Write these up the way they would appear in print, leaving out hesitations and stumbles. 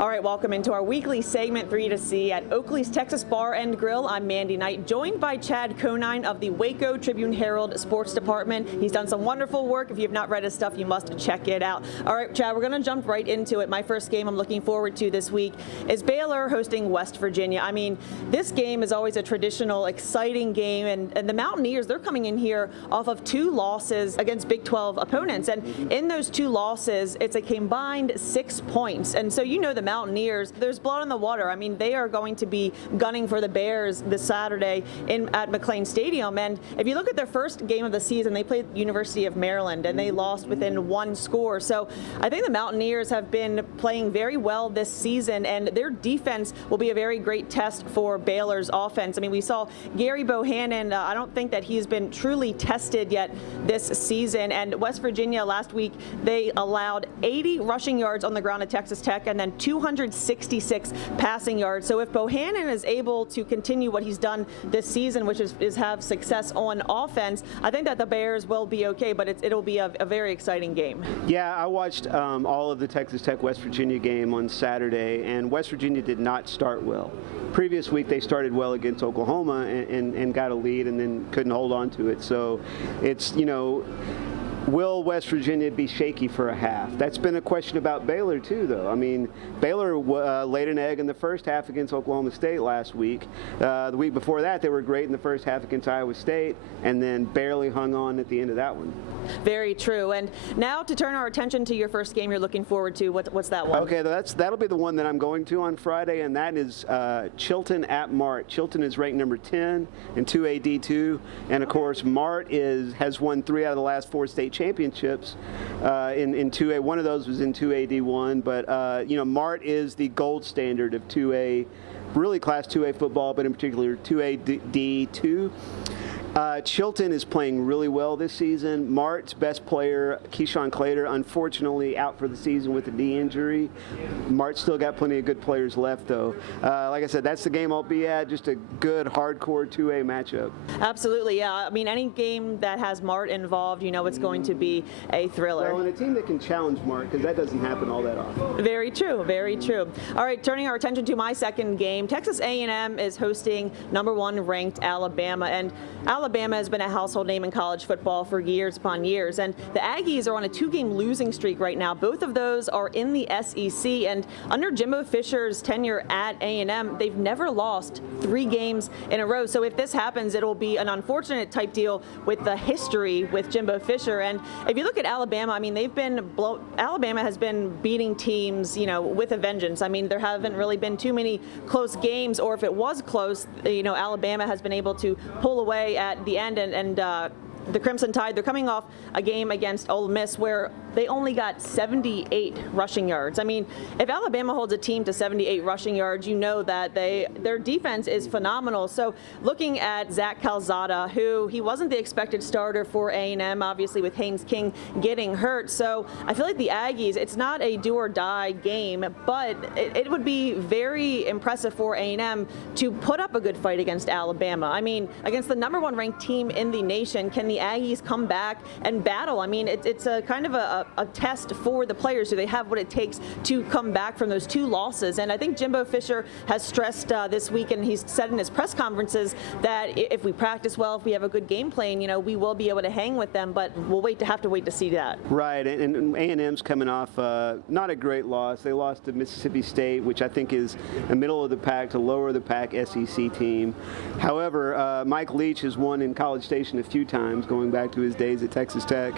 All right, welcome into our weekly segment 3 to see at Oakley's Texas Bar and Grill. I'm Mandy Knight, joined by Chad Conine of the Waco Tribune-Herald Sports Department. He's done some wonderful work. If you have not read his stuff, you must check it out. All right, Chad, we're going to jump right into it. My first game I'm looking forward to this week is Baylor hosting West Virginia. I mean, this game is always a traditional, exciting game, and the Mountaineers, they're coming in here off of 2 losses against Big 12 opponents, and in those 2 losses, it's a combined 6 points, and so you know the Mountaineers, there's blood in the water. I mean, they are going to be gunning for the Bears this Saturday at McLean Stadium. And if you look at their first game of the season, they played University of Maryland and they lost within 1 score. So I think the Mountaineers have been playing very well this season, and their defense will be a very great test for Baylor's offense. I mean, we saw Gary Bohannon. I don't think that he's been truly tested yet this season. And West Virginia last week, they allowed 80 rushing yards on the ground at Texas Tech and then 266 passing yards. So if Bohannon is able to continue what he's done this season, which is have success on offense, I think that the Bears will be okay, but it'll be a very exciting game. Yeah, I watched all of the Texas Tech-West Virginia game on Saturday, and West Virginia did not start well. Previous week, they started well against Oklahoma and got a lead and then couldn't hold on to it. So it's, will West Virginia be shaky for a half? That's been a question about Baylor, too, though. I mean, Baylor laid an egg in the first half against Oklahoma State last week. The week before that, they were great in the first half against Iowa State and then barely hung on at the end of that one. Very true. And now to turn our attention to your first game you're looking forward to, what's that one? Okay, that'll be the one that I'm going to on Friday, and that is Chilton at Mart. Chilton is ranked number 10 in 2A D2, and of course Mart has won 3 out of the last 4 state championships in 2A. One of those was in 2A D1, but Mart is the gold standard of 2A, really Class 2A football, but in particular 2A D2. Chilton is playing really well this season. Mart's best player, Keyshawn Clater, unfortunately out for the season with a knee injury. Mart's still got plenty of good players left, though. Like I said, that's the game I'll be at, just a good, hardcore 2A matchup. Absolutely, yeah. I mean, any game that has Mart involved, it's going to be a thriller. Well, and a team that can challenge Mart, because that doesn't happen all that often. Very true, very true. All right, turning our attention to my second game, Texas A&M is hosting number 1 ranked Alabama, and Alabama has been a household name in college football for years upon years, and the Aggies are on a 2-game losing streak right now. Both of those are in the SEC, and under Jimbo Fisher's tenure at A&M, they've never lost 3 games in a row. So if this happens, it'll be an unfortunate type deal with the history with Jimbo Fisher. And if you look at Alabama, I mean, Alabama has been beating teams, with a vengeance. I mean, there haven't really been too many close games, or if it was close, Alabama has been able to pull away at the end, and the Crimson Tide, they're coming off a game against Ole Miss where they only got 78 rushing yards. I mean, if Alabama holds a team to 78 rushing yards, you know that their defense is phenomenal. So looking at Zach Calzada, who he wasn't the expected starter for A&M, obviously with Haynes King getting hurt. So I feel like the Aggies, it's not a do or die game, but it would be very impressive for A&M to put up a good fight against Alabama. I mean, against the number 1 ranked team in the nation, can the Aggies come back and battle? I mean, it's a kind of a test for the players. Do they have what it takes to come back from those 2 losses? And I think Jimbo Fisher has stressed this week, and he's said in his press conferences that if we practice well, if we have a good game plan, we will be able to hang with them, but we'll have to wait to see that. Right, and A&M's coming off not a great loss. They lost to Mississippi State, which I think is a middle of the pack to lower of the pack SEC team. However, Mike Leach has won in College Station a few times, going back to his days at Texas Tech.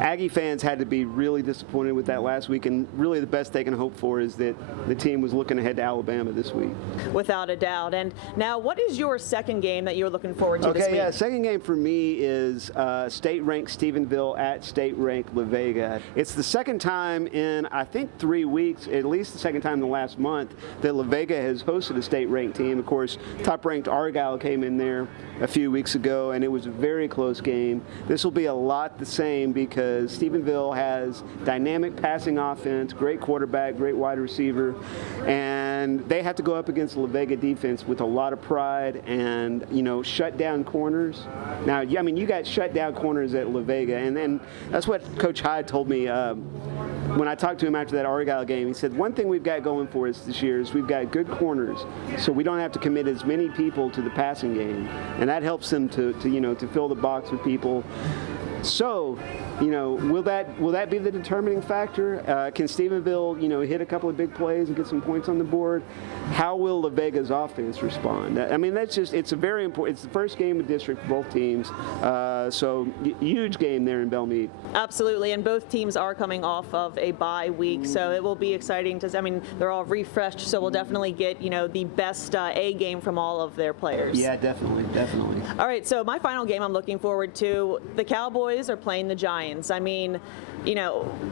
Aggie fans had to be really disappointed with that last week, and really the best they can hope for is that the team was looking ahead to Alabama this week. Without a doubt. And now, what is your second game that you're looking forward to this week? Okay, yeah, second game for me is state-ranked Stephenville at state-ranked La Vega. It's the second time in, I think, 3 weeks, at least the second time in the last month, that La Vega has hosted a state-ranked team. Of course, top-ranked Argyle came in there a few weeks ago, and it was a very close game. This will be a lot the same because Stephenville has dynamic passing offense, great quarterback, great wide receiver, and they have to go up against the La Vega defense with a lot of pride and, shut down corners. Now, you got shut down corners at La Vega, and that's what Coach Hyde told me when I talked to him after that Argyle game, he said one thing we've got going for us this year is we've got good corners, so we don't have to commit as many people to the passing game, and that helps them to fill the box with people. So, will that be the determining factor? Can Stephenville, hit a couple of big plays and get some points on the board? How will La Vega's offense respond? I mean, it's a very important. It's the first game of district for both teams, so huge game there in Belmead. Absolutely, and both teams are coming off of a bye week, so it will be exciting to. I mean, they're all refreshed, so we'll definitely get the best A game from all of their players. Yeah, definitely. All right, so my final game I'm looking forward to, the Cowboys are playing the Giants. I mean,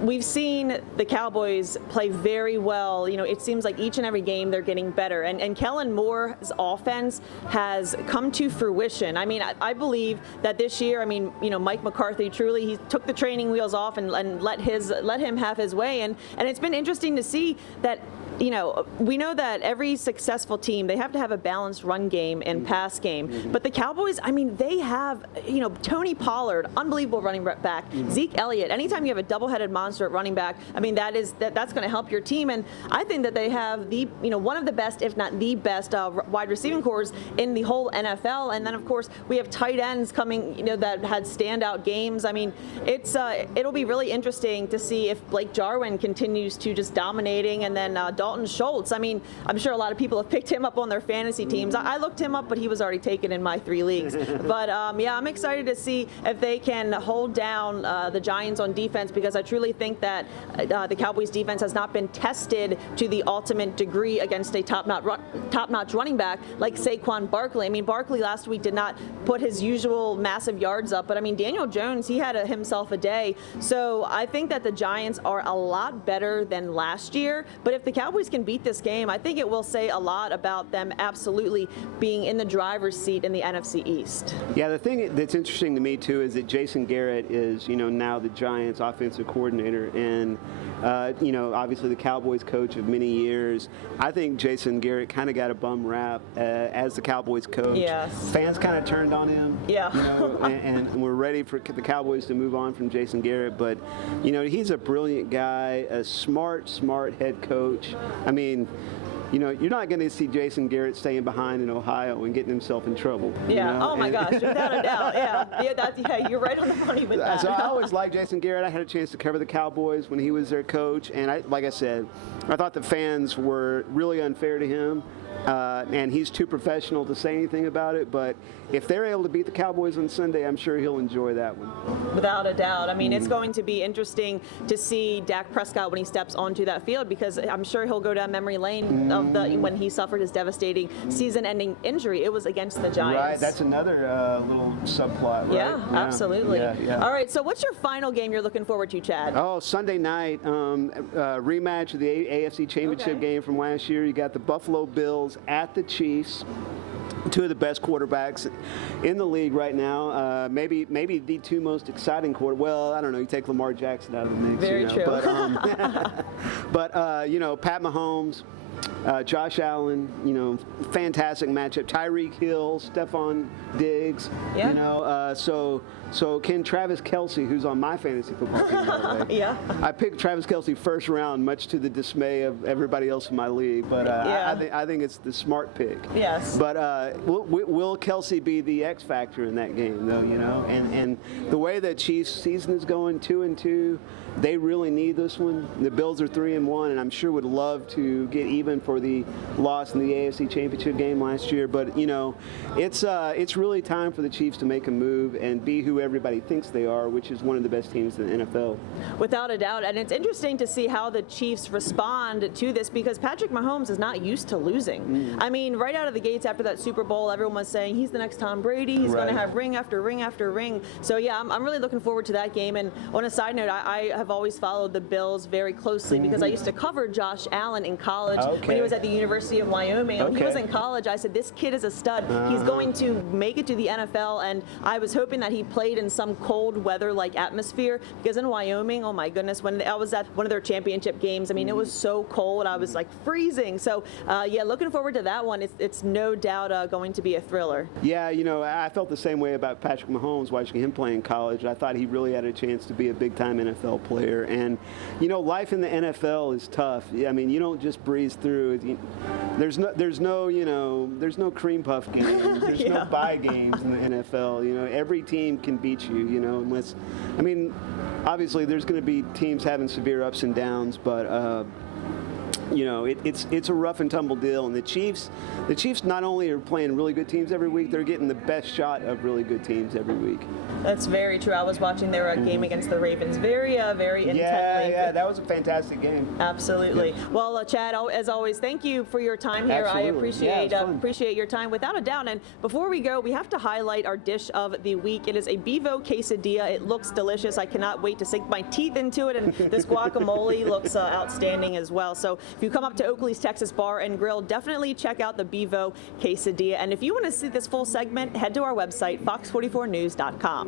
we've seen the Cowboys play very well. It seems like each and every game they're getting better. And Kellen Moore's offense has come to fruition. I mean, I believe that this year, Mike McCarthy truly, he took the training wheels off and let him have his way. And it's been interesting to see that we know that every successful team, they have to have a balanced run game and pass game. But the Cowboys, they have, Tony Pollard, unbelievable running back, Zeke Elliott. Anytime you have a double-headed monster at running back, that's going to help your team. And I think that they have one of the best, if not the best, wide receiving corps in the whole NFL. And then, of course, we have tight ends coming, that had standout games. I mean, it'll be really interesting to see if Blake Jarwin continues to just dominating, and then Dalton Schultz. I mean, I'm sure a lot of people have picked him up on their fantasy teams. I looked him up, but he was already taken in my 3 leagues. But I'm excited to see if they can hold down the Giants on defense, because I truly think that the Cowboys defense has not been tested to the ultimate degree against a top-notch running back like Saquon Barkley. I mean, Barkley last week did not put his usual massive yards up, but Daniel Jones, he had himself a day. So I think that the Giants are a lot better than last year, but if the Cowboys can beat this game, I think it will say a lot about them absolutely being in the driver's seat in the NFC East. Yeah, the thing that's interesting to me too is that Jason Garrett is, now the Giants offensive coordinator, and obviously the Cowboys coach of many years. I think Jason Garrett kind of got a bum rap as the Cowboys coach. Yes. Fans kind of turned on him. Yeah. And we're ready for the Cowboys to move on from Jason Garrett, but he's a brilliant guy, a smart head coach. I mean, you're not going to see Jason Garrett staying behind in Ohio and getting himself in trouble. Yeah. Oh my gosh, without a doubt. Yeah, you're right on the money with that. So I always liked Jason Garrett. I had a chance to cover the Cowboys when he was their coach, and like I said, I thought the fans were really unfair to him. And he's too professional to say anything about it, but if they're able to beat the Cowboys on Sunday, I'm sure he'll enjoy that one. Without a doubt. I mean, it's going to be interesting to see Dak Prescott when he steps onto that field, because I'm sure he'll go down memory lane of when he suffered his devastating season-ending injury. It was against the Giants. Right, that's another little subplot, right? Yeah, absolutely. Yeah. All right, so what's your final game you're looking forward to, Chad? Oh, Sunday night, rematch of the AFC Championship game from last year. You got the Buffalo Bills at the Chiefs. Two of the best quarterbacks in the league right now. Maybe the two most exciting Well, I don't know. You take Lamar Jackson out of the mix. Very true. But Pat Mahomes, Josh Allen, fantastic matchup. Tyreek Hill, Stephon Diggs. Yeah. So can Travis Kelce, who's on my fantasy football team, by the way. Yeah. I picked Travis Kelce first round, much to the dismay of everybody else in my league. But I think it's the smart pick. Yes. But will Kelce be the X factor in that game, though? And the way that Chiefs' season is going, 2-2, they really need this one. The Bills are 3-1, and I'm sure would love to get even for the loss in the AFC Championship game last year. But it's really time for the Chiefs to make a move and be who everybody thinks they are, which is one of the best teams in the NFL. Without a doubt, and it's interesting to see how the Chiefs respond to this, because Patrick Mahomes is not used to losing. I mean, right out of the gates after that Super Bowl, everyone was saying he's the next Tom Brady. He's going to have ring after ring after ring. So yeah, I'm really looking forward to that game. And on a side note, I have always followed the Bills very closely because I used to cover Josh Allen in college. when he was at the University of Wyoming. When he was Okay. in college, I said, this kid is a stud. He's going to make it to the NFL, and I was hoping that he played in some cold weather-like atmosphere, because in Wyoming, oh my goodness, when I was at one of their championship games, I mean, it was so cold. I was like freezing. So, yeah, looking forward to that one. It's no doubt going to be a thriller. Yeah, I felt the same way about Patrick Mahomes watching him play in college. I thought he really had a chance to be a big-time NFL player. And, life in the NFL is tough. I mean, you don't just breeze through. There's no cream puff games. There's Yeah. no bye games in the NFL. Every team can beat you, unless, obviously there's going to be teams having severe ups and downs, but it's a rough and tumble deal, and the Chiefs not only are playing really good teams every week, they're getting the best shot of really good teams every week. That's very true. I was watching their game against the Ravens very intently. Yeah, that was a fantastic game. Absolutely. Yeah. Well, Chad, as always, thank you for your time here. Absolutely. I appreciate Yeah, it was fun. appreciate your time, without a doubt. And before we go, we have to highlight our dish of the week. It is a Bevo Quesadilla. It looks delicious. I cannot wait to sink my teeth into it, and this guacamole looks outstanding as well. So if you come up to Oakley's Texas Bar and Grill, definitely check out the Bevo Quesadilla. And if you want to see this full segment, head to our website, fox44news.com.